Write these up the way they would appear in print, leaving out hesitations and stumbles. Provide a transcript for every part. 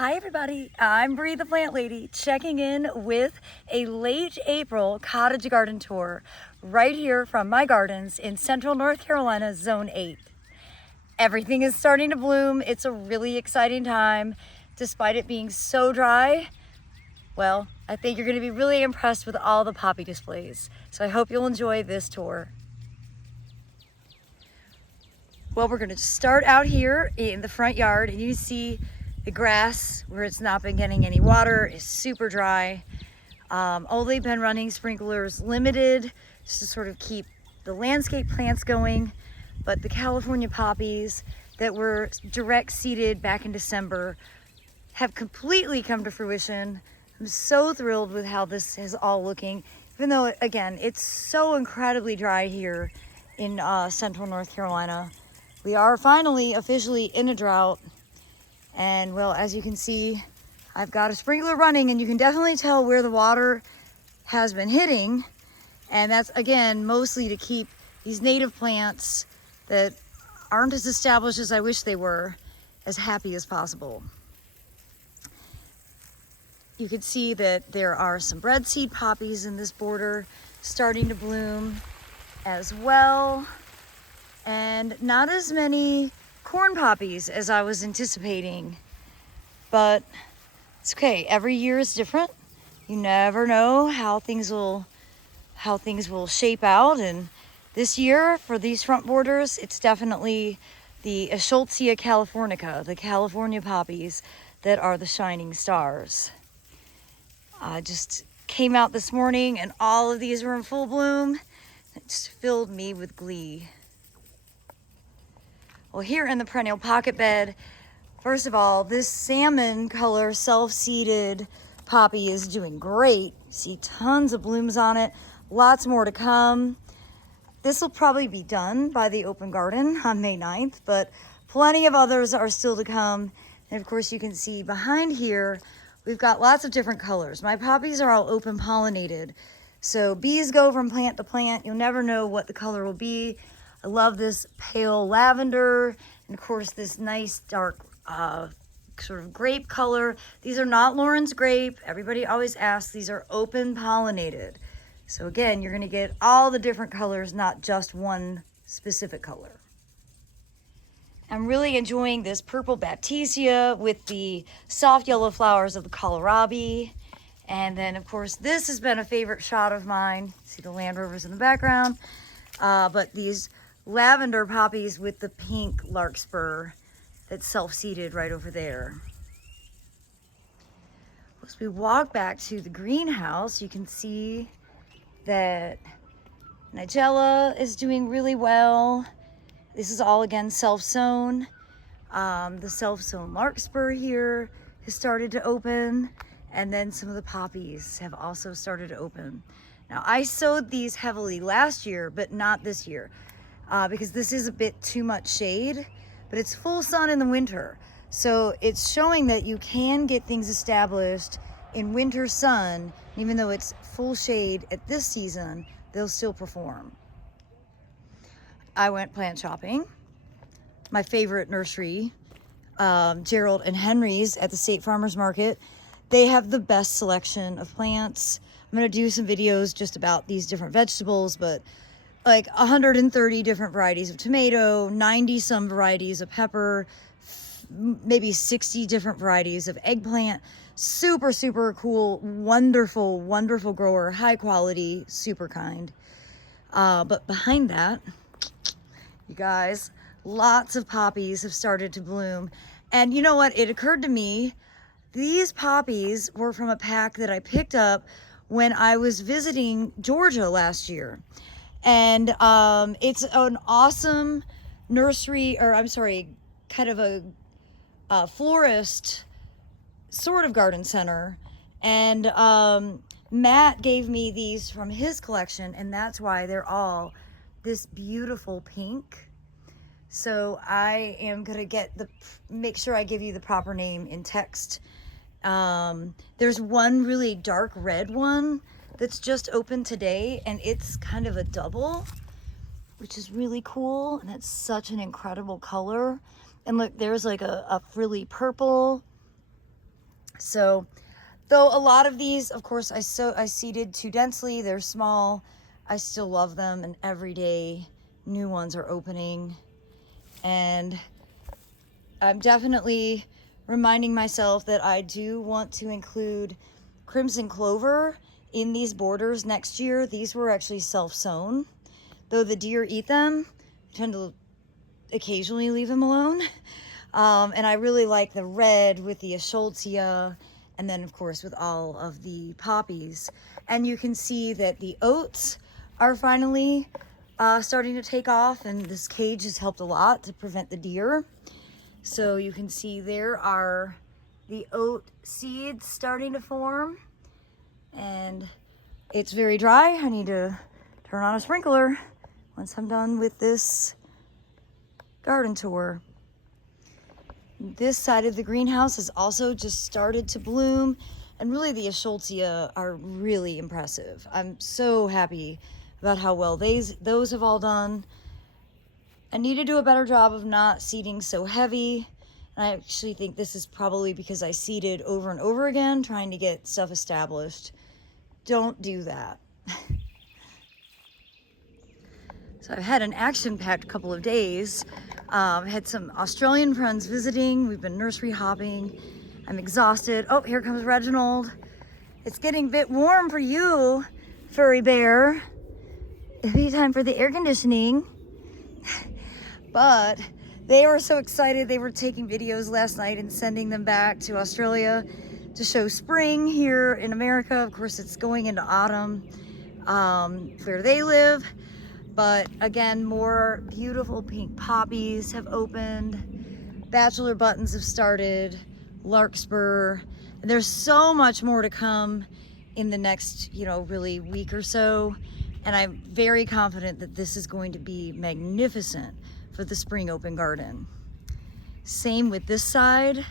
Hi everybody, I'm Bree the Plant Lady checking in with a late April cottage garden tour right here from my gardens in central North Carolina, Zone 8. Everything is starting to bloom. It's a really exciting time despite it being so dry. Well, I think you're going to be really impressed with all the poppy displays. So I hope you'll enjoy this tour. Well, we're going to start out here in the front yard, and you see the grass where it's not been getting any water is super dry. Only been running sprinklers limited just to sort of keep the landscape plants going. But the California poppies that were direct seeded back in December have completely come to fruition. I'm so thrilled with how this is all looking, even though, again, it's so incredibly dry here in central North Carolina. We are finally officially in a drought. And well, as you can see, I've got a sprinkler running, and you can definitely tell where the water has been hitting. And that's, again, mostly to keep these native plants that aren't as established as I wish they were as happy as possible. You can see that there are some breadseed poppies in this border starting to bloom as well. And not as many corn poppies as I was anticipating, but it's okay. Every year is different. You never know how things will shape out, and this year for these front borders, it's definitely the Schultzia californica, the California poppies, that are the shining stars. I just came out this morning and all of these were in full bloom. It just filled me with glee. Well, here in the perennial pocket bed, first of all, this salmon color self-seeded poppy is doing great. You see tons of blooms on it, lots more to come. This will probably be done by the open garden on May 9th, but plenty of others are still to come. And of course, you can see behind here, we've got lots of different colors. My poppies are all open pollinated, so bees go from plant to plant. You'll never know what the color will be. I love this pale lavender, and of course this nice dark sort of grape color. These are not Lauren's grape. Everybody always asks, these are open pollinated. So again, you're gonna get all the different colors, not just one specific color. I'm really enjoying this purple baptisia with the soft yellow flowers of the kohlrabi. And then of course, this has been a favorite shot of mine. See the Land Rovers in the background. But these lavender poppies with the pink larkspur that's self-seeded right over there. As we walk back to the greenhouse, you can see that Nigella is doing really well. This is all, again, self-sown. The self-sown larkspur here has started to open, and then some of the poppies have also started to open. Now, I sowed these heavily last year, but not this year, because this is a bit too much shade, but it's full sun in the winter. So it's showing that you can get things established in winter sun, even though it's full shade at this season, they'll still perform. I went plant shopping. My favorite nursery, Gerald and Henry's at the State Farmers Market. They have the best selection of plants. I'm gonna do some videos just about these different vegetables, but like 130 different varieties of tomato, 90 some varieties of pepper, maybe 60 different varieties of eggplant. Super, super cool, wonderful, wonderful grower, high quality, super kind. But behind that, you guys, lots of poppies have started to bloom. And you know what? It occurred to me, these poppies were from a pack that I picked up when I was visiting Georgia last year. And it's an awesome nursery, or I'm sorry, kind of a florist sort of garden center. And Matt gave me these from his collection, and that's why they're all this beautiful pink. So I am gonna make sure I give you the proper name in text. There's one really dark red one that's just opened today, and it's kind of a double, which is really cool, and it's such an incredible color. And look, there's like a frilly purple, So, though a lot of these, of course, I seeded too densely, they're small, I still love them, and every day new ones are opening. And I'm definitely reminding myself that I do want to include crimson clover in these borders next year. These were actually self-sown. Though the deer eat them, I tend to occasionally leave them alone. And I really like the red with the Eschscholzia, and then of course with all of the poppies. And you can see that the oats are finally starting to take off, and this cage has helped a lot to prevent the deer. So you can see there are the oat seeds starting to form, and it's very dry. I need to turn on a sprinkler once I'm done with this garden tour. This side of the greenhouse has also just started to bloom, and really the Eschscholzia are really impressive. I'm so happy about how well those have all done. I need to do a better job of not seeding so heavy. And I actually think this is probably because I seeded over and over again, trying to get stuff established. Don't do that. So I've had an action-packed couple of days. Had some Australian friends visiting. We've been nursery hopping. I'm exhausted. Oh, here comes Reginald. It's getting a bit warm for you, furry bear. It'll be time for the air conditioning. But they were so excited. They were taking videos last night and sending them back to Australia to show spring here in America. Of course, it's going into autumn where they live. But again, more beautiful pink poppies have opened. Bachelor buttons have started. Larkspur. And there's so much more to come in the next, really week or so. And I'm very confident that this is going to be magnificent for the spring open garden. Same with this side.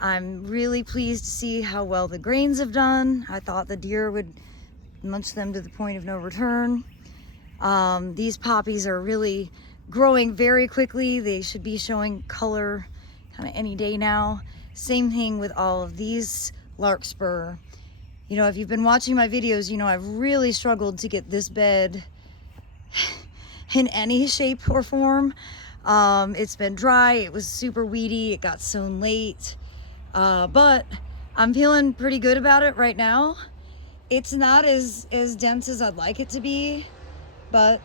I'm really pleased to see how well the grains have done. I thought the deer would munch them to the point of no return. These poppies are really growing very quickly. They should be showing color kind of any day now. Same thing with all of these larkspur. If you've been watching my videos, I've really struggled to get this bed in any shape or form. It's been dry, it was super weedy, it got sown late, but I'm feeling pretty good about it right now. It's not as dense as I'd like it to be, but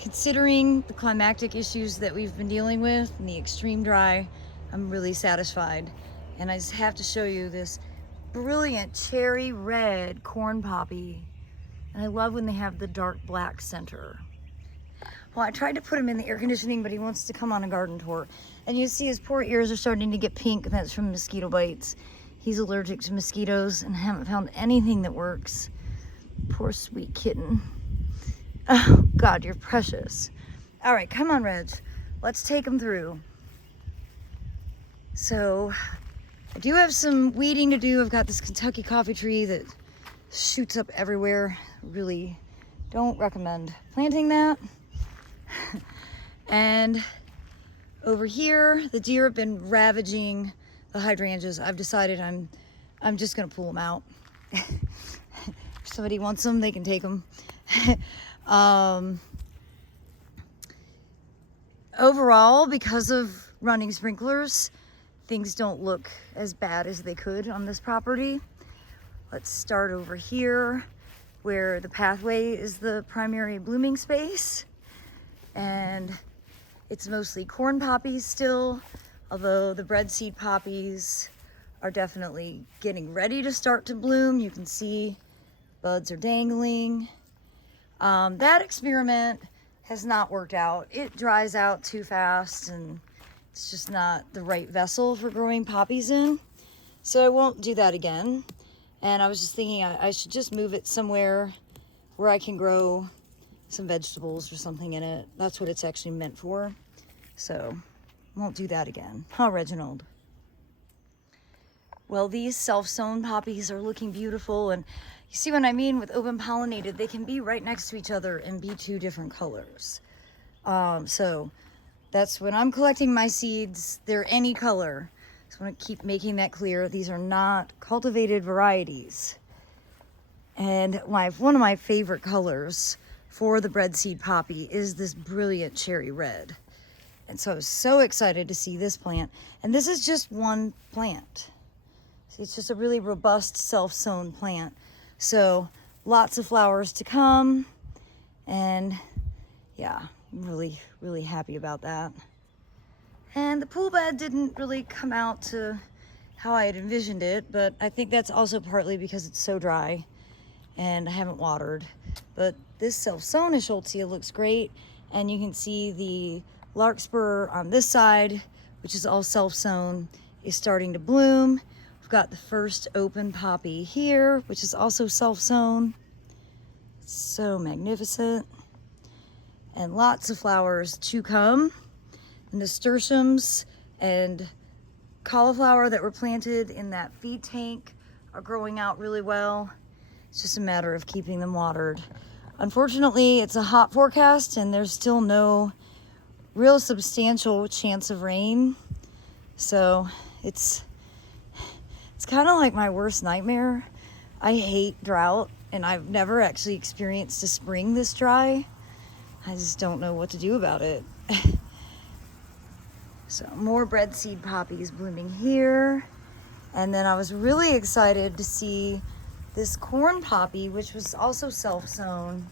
considering the climactic issues that we've been dealing with and the extreme dry, I'm really satisfied. And I just have to show you this brilliant cherry red corn poppy. And I love when they have the dark black center. Well, I tried to put him in the air conditioning, but he wants to come on a garden tour. And you see his poor ears are starting to get pink, and that's from mosquito bites. He's allergic to mosquitoes and haven't found anything that works. Poor sweet kitten. Oh, God, you're precious. All right, come on, Reg. Let's take him through. So, I do have some weeding to do. I've got this Kentucky coffee tree that shoots up everywhere. Really don't recommend planting that. And over here, the deer have been ravaging the hydrangeas. I've decided I'm just gonna pull them out. If somebody wants them, they can take them. Overall, because of running sprinklers, things don't look as bad as they could on this property. Let's start over here where the pathway is the primary blooming space. And it's mostly corn poppies still, although the breadseed poppies are definitely getting ready to start to bloom. You can see buds are dangling. That experiment has not worked out. It dries out too fast, and it's just not the right vessel for growing poppies in. So I won't do that again. And I was just thinking I should just move it somewhere where I can grow some vegetables or something in it. That's what it's actually meant for. So won't do that again. Huh, Reginald? Well, these self-sown poppies are looking beautiful, and you see what I mean with open pollinated. They can be right next to each other and be two different colors. So that's when I'm collecting my seeds, they're any color. Just want to keep making that clear. These are not cultivated varieties. And one of my favorite colors for the bread seed poppy is this brilliant cherry red. And so I was so excited to see this plant. And this is just one plant. See, it's just a really robust self-sown plant. So lots of flowers to come. And yeah, I'm really, really happy about that. And the pool bed didn't really come out to how I had envisioned it, but I think that's also partly because it's so dry and I haven't watered. But this self-sown Eschscholtzia looks great, and you can see the larkspur on this side, which is all self-sown, is starting to bloom. We've got the first open poppy here, which is also self-sown. So magnificent. And lots of flowers to come. Nasturtiums and cauliflower that were planted in that feed tank are growing out really well. It's just a matter of keeping them watered. Unfortunately, it's a hot forecast and there's still no real substantial chance of rain. So it's kind of like my worst nightmare. I hate drought, and I've never actually experienced a spring this dry. I just don't know what to do about it. So more bread seed poppies blooming here. And then I was really excited to see this corn poppy, which was also self-sown.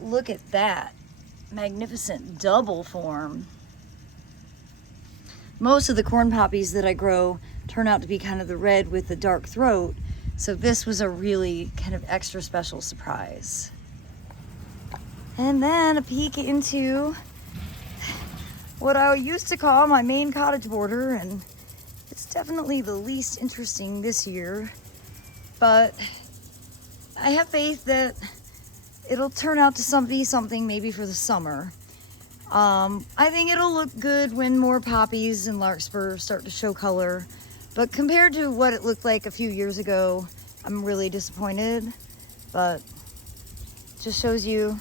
Look at that magnificent double form. Most of the corn poppies that I grow turn out to be kind of the red with the dark throat. So this was a really kind of extra special surprise. And then a peek into what I used to call my main cottage border, and it's definitely the least interesting this year, but I have faith that it'll turn out to be something maybe for the summer. I think it'll look good when more poppies and larkspur start to show color, but compared to what it looked like a few years ago, I'm really disappointed. But just shows you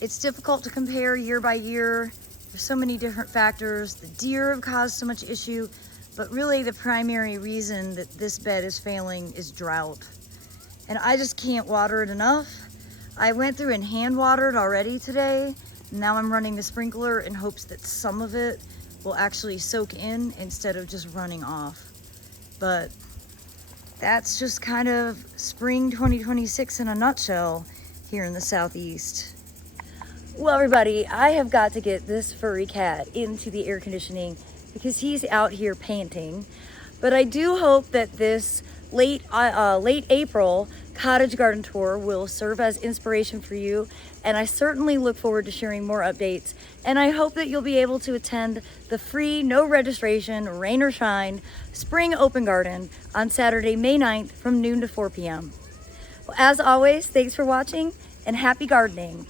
it's difficult to compare year by year. There's so many different factors. The deer have caused so much issue, but really the primary reason that this bed is failing is drought. And I just can't water it enough. I went through and hand watered already today. Now I'm running the sprinkler in hopes that some of it will actually soak in instead of just running off. But that's just kind of spring 2026 in a nutshell here in the Southeast. Well, everybody, I have got to get this furry cat into the air conditioning because he's out here panting. But I do hope that this late April cottage garden tour will serve as inspiration for you. And I certainly look forward to sharing more updates. And I hope that you'll be able to attend the free, no registration, rain or shine, spring open garden on Saturday, May 9th from noon to 4 p.m. Well, as always, thanks for watching and happy gardening.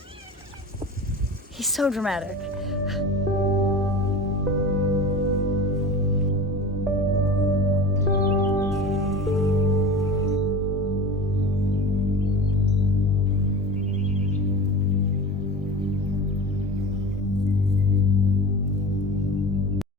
He's so dramatic.